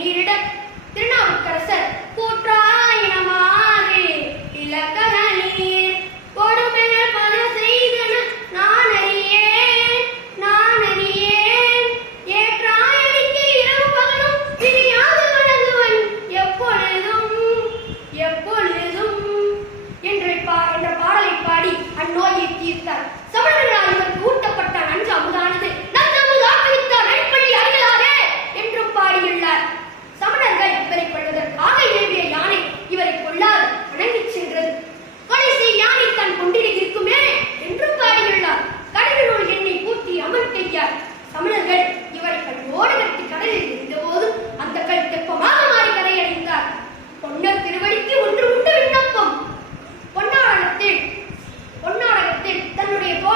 நீரிடம் திருநாவுக்கரசர் கூற்றாய் நமாறு இலக்கண நீர் கொடுமென பல செய்தன நான் அறியேன் நான் அறியேன் ஏற்றாயடிக்கு இரவு பகலும் இனியாது வணங்குவன் எப்பொழுதும் எப்பொழுதும். என்று பா என்ற பாடலை பாடி அந்நோயை தீர்த்தார். விலகிச் சென்றது. வலிசை யானை தன் கொண்டிடுகிறது.